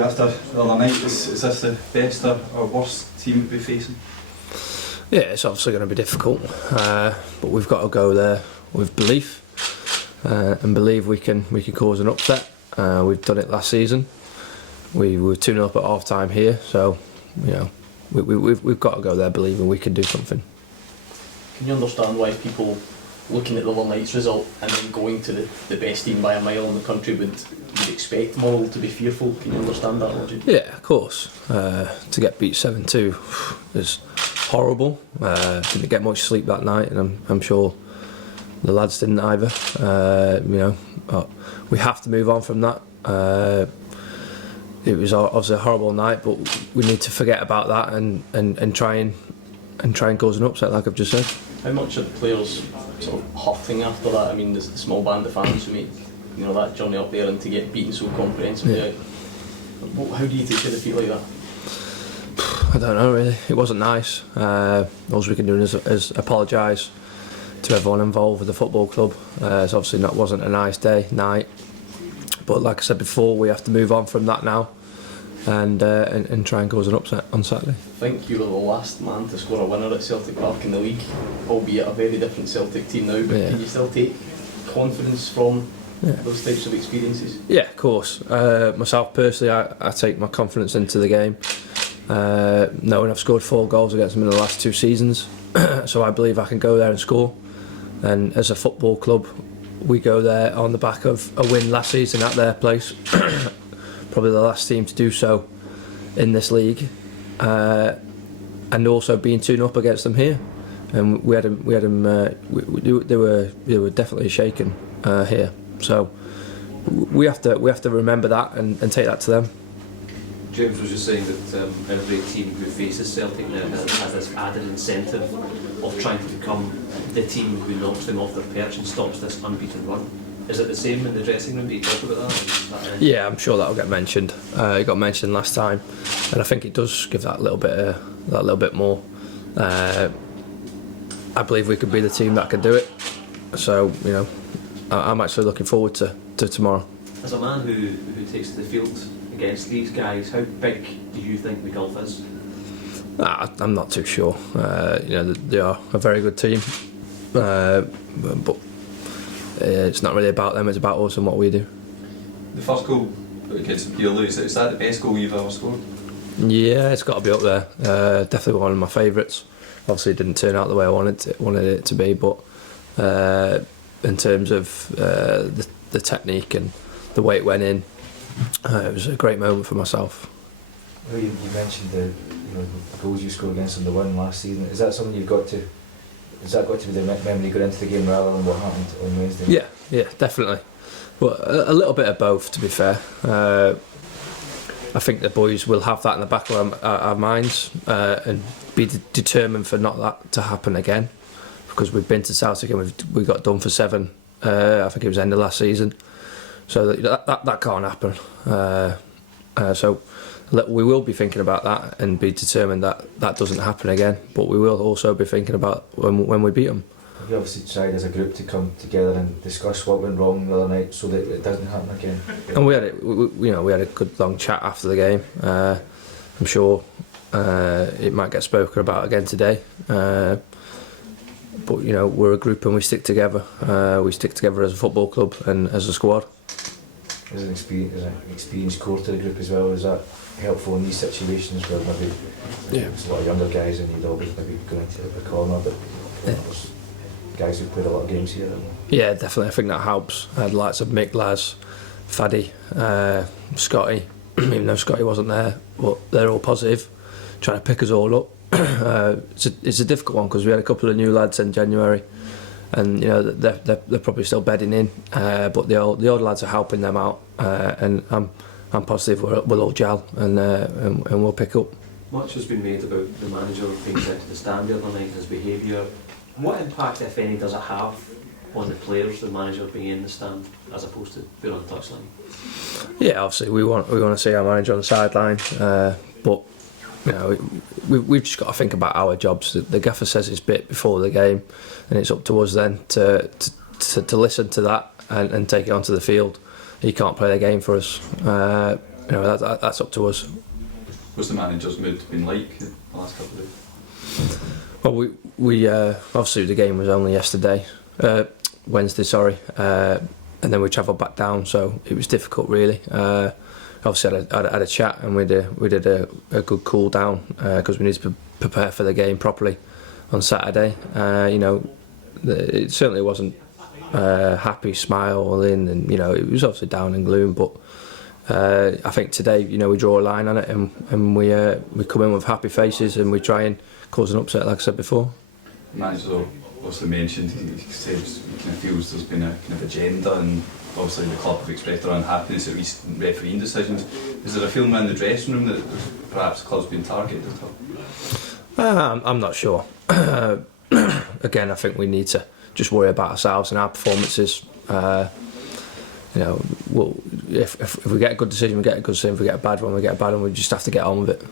after the other night, is this the best or worst team we're facing? Yeah, it's obviously going to be difficult, but we've got to go there with belief and believe we can cause an upset. We've done it last season. We were 2-0 up at half time here, so we've got to go there believing we can do something. Can you understand why people looking at the other night's result and then going to the best team by a mile in the country would expect Moult to be fearful? Can you understand that logic? Yeah, of course. To get beat 7-2 is horrible. Didn't get much sleep that night, and I'm sure the lads didn't either. We have to move on from that. It was obviously a horrible night, but we need to forget about that and try and cause an upset, like I've just said. How much are the players sort of hurting after that? I mean, the small band of fans who made that journey up there and to get beaten so comprehensively. Yeah. How do you take defeat like that? I don't know really. It wasn't nice. All we can do is apologise to everyone involved with the football club. It's obviously wasn't a nice night. But like I said before, we have to move on from that now and try and cause an upset on Saturday. I think you were the last man to score a winner at Celtic Park in the league, albeit a very different Celtic team now. But can you still take confidence from those types of experiences? Yeah, of course. Myself personally, I take my confidence into the game. Knowing I've scored 4 goals against them in the last 2 seasons, so I believe I can go there and score. And as a football club, we go there on the back of a win last season at their place. Probably the last team to do so in this league, and also being 2-0 up against them here. And we had them. They were definitely shaken here. So we have to remember that and take that to them. James was just saying that every team who faces Celtic now has this added incentive of trying to become the team who knocks them off their perch and stops this unbeaten run. Is it the same in the dressing room? Do you talk about that? Yeah, I'm sure that'll get mentioned. It got mentioned last time, and I think it does give that little bit more. I believe we could be the team that can do it. So I'm actually looking forward to tomorrow. As a man who takes the field against these guys, how big do you think the gulf is? I'm not too sure. They are a very good team, but it's not really about them. It's about us and what we do. The first goal against Moult, is that the best goal you've ever scored? Yeah, it's got to be up there. Definitely one of my favourites. Obviously, it didn't turn out the way I wanted it to be, but in terms of the technique and the way it went in, it was a great moment for myself. Well, you mentioned the goals you scored against them, the win last season. Is that something you've got to? Has that got to be the memory going into the game rather than what happened on Wednesday? Yeah, definitely. Well, a little bit of both, to be fair. I think the boys will have that in the back of our minds and be determined for not that to happen again, because we've been to Celtic and we got done for 7. I think it was the end of last season, so that can't happen. So we will be thinking about that and be determined that doesn't happen again. But we will also be thinking about when we beat them. You obviously tried as a group to come together and discuss what went wrong the other night so that it doesn't happen again. And we had a good long chat after the game. I'm sure it might get spoken about again today. But we're a group and we stick together. We stick together as a football club and as a squad. As an experienced core to the group as well, is that helpful in these situations where maybe there's a lot of younger guys and you'd always maybe go into the corner, but there's guys who've played a lot of games here? Yeah, definitely. I think that helps. I had lots of Mick, Laz, Faddy, Scotty, even though Scotty wasn't there, but they're all positive, trying to pick us all up. It's a difficult one because we had a couple of new lads in January, and they're probably still bedding in, but the old lads are helping them out, and I'm positive we'll all gel and we'll pick up. Much has been made about the manager being sent to the stand the other night, his behaviour. What impact, if any, does it have on the players, the manager being in the stand as opposed to being on the touchline? Yeah, obviously we want to see our manager on the sideline, but we've just got to think about our jobs. The gaffer says his bit before the game, and it's up to us then to listen to that and take it onto the field. He can't play the game for us. that's up to us. What's the manager's mood been like the last couple of days? Well, we obviously the game was only Wednesday, sorry, and then we travelled back down, so it was difficult really. Obviously, I had a chat, and we did a good cool down because we needed to prepare for the game properly on Saturday. It certainly wasn't happy smiling, and it was obviously down and gloom, but I think today we draw a line on it, and we come in with happy faces, and we try and cause an upset, like I said before. The manager obviously mentioned, he said he kind of feels there's been a kind of agenda, and obviously the club have expressed their unhappiness at recent refereeing decisions. Is there a feeling in the dressing room that perhaps the club's been targeted at all? I'm not sure. Again, I think we need to just worry about ourselves and our performances. If we get a good decision, we get a good decision. If we get a bad one, we get a bad one. We just have to get on with it.